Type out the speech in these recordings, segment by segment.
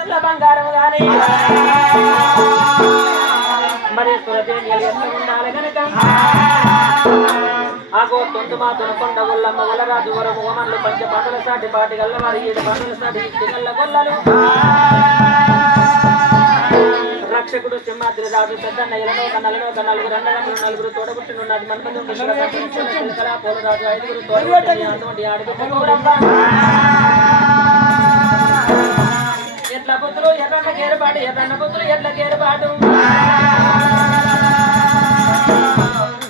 పుస్తల బంగారం గాని. మరి ఉండాలి ఆగో తొందు మా తొనకొండ గొల్లమ్మ గొల్లరాజు వరము ఓమన్లు పంచ పండుల సాటి పాటి గల్లవారి ఏడు పండుల సాటి గల్ల గొల్లలు. రక్షకుడు సింహాద్రి రాజు పెద్దన్న ఇరవై ఒక నలభై ఒక నలుగురు అన్నదమ్ములు నలుగురు తోడబుట్టినున్నది మనపది పోలరాజు ఐదుగురు తోడబుట్టిన అటువంటి ఆడబిడ్డ ఎట్ల బుద్ధులు ఎర్రన్న గేరుబాటు ఎర్రన్న బుద్ధులు ఎట్ల గేరుబాటు.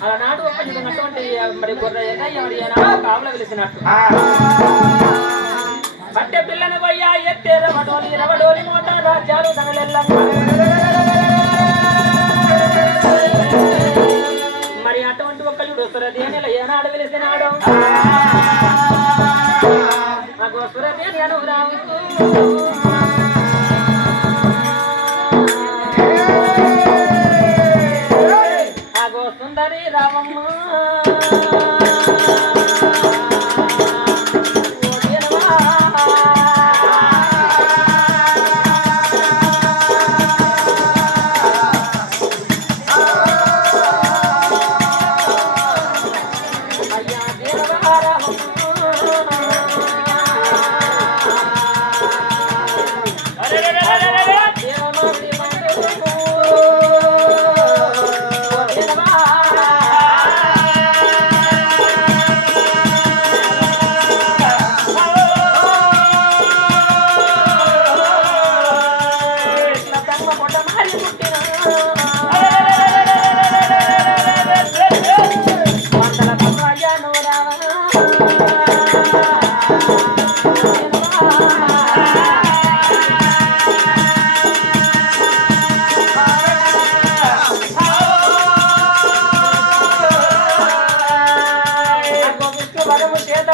అలనాడు ఒప్పందుకున్నటువంటి మరి గొర్రె మరి ఏనాడు కావుల వెలిసినట్టు. పట్టె పిల్లని పోయా ఎత్తే రవడోలి రవడోలి మోట రాజ్యాలు తనలెల్లమ్మ మరి అటువంటి ఒక్కళ్ళు సురదేనిల ఏనాడు వెలిసినాడు? నాకు సురదేని అనురావు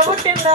పుట్టిందా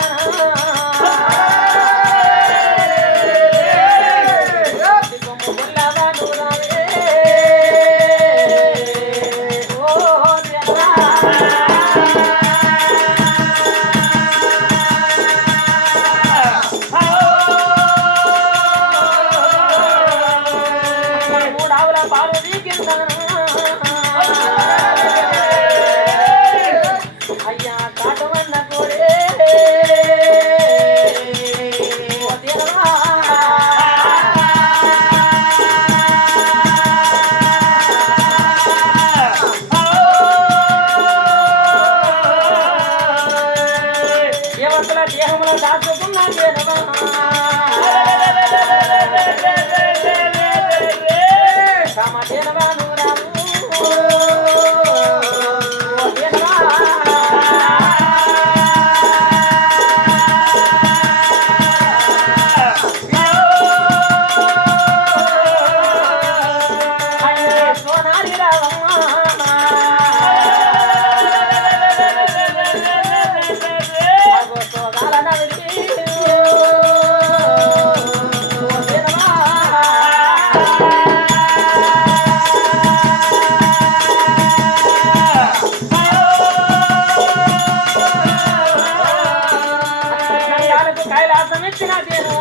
去那边哦。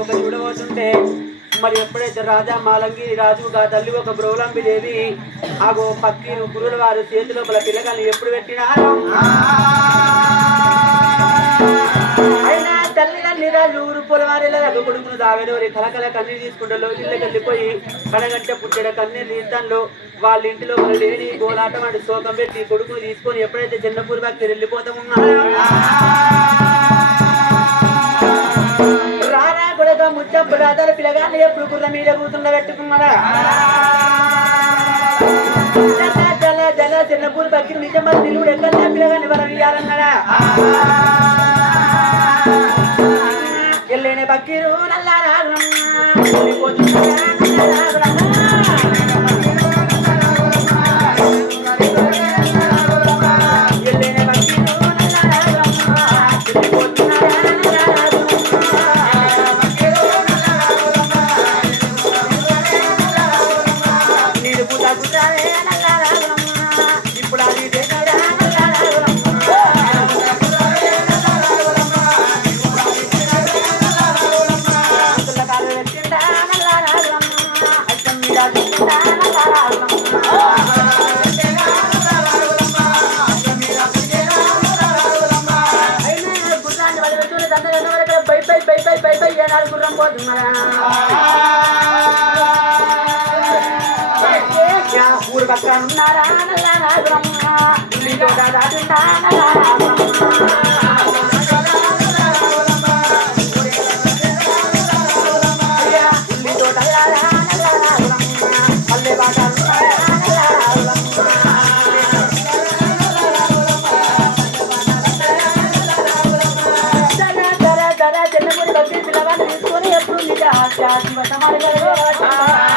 ఒక చూడబోతుంటే మరి ఎప్పుడైతే రాజా మాలంగి రాజుగా తల్లి ఒక బ్రోలంబి దేవి ఆగో పక్కి గురుల వారు చేతి లోపల పిల్లగాని ఎప్పుడు పెట్టినారు? అయినా తల్లిదండ్రి రాజు ఊరు పొలవారిలా కొడుకును దావేదోరి కలకల కన్నీరు తీసుకుంటే లోగిళ్ళకి వెళ్ళిపోయి కడగంట పుట్టడ కన్నీరు తీర్థంలో వాళ్ళ ఇంటిలో మన లేని గోలాట వాడి శోకం పెట్టి కొడుకును తీసుకొని ఎప్పుడైతే చిన్నపూరి భక్తి వెళ్ళిపోతామో రానా ముచ్చం ముచ్చప్పుడు రాధాల పిల్లగాన్ని ఎప్పుడు కుర్ర మీద కూతున్న పెట్టుకున్నారా జల జల జల చిన్నపూరి భక్తి నిలువుడు ఎక్కడ పిల్లగాన్ని వరం ఇయ్యాలన్నారా ఎల్లేని బకీరు నల్లారాగురం గుర్రం పోతున్నారా ఊరు పక్కన ఉన్నారా నల్లారా ఢిల్లీలో దాదాడుండా నల్లారాగురం ఢిల్లీలో Và sau này.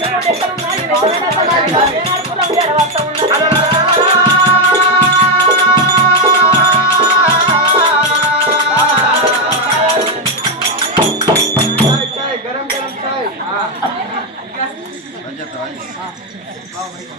దర దర చిన్నపూడి బట్టి పిల్లవాడిని తీసుకొని ఎప్పుడు నిజ హాస్యాసి వశమాడి ఎక్కలున్నాయి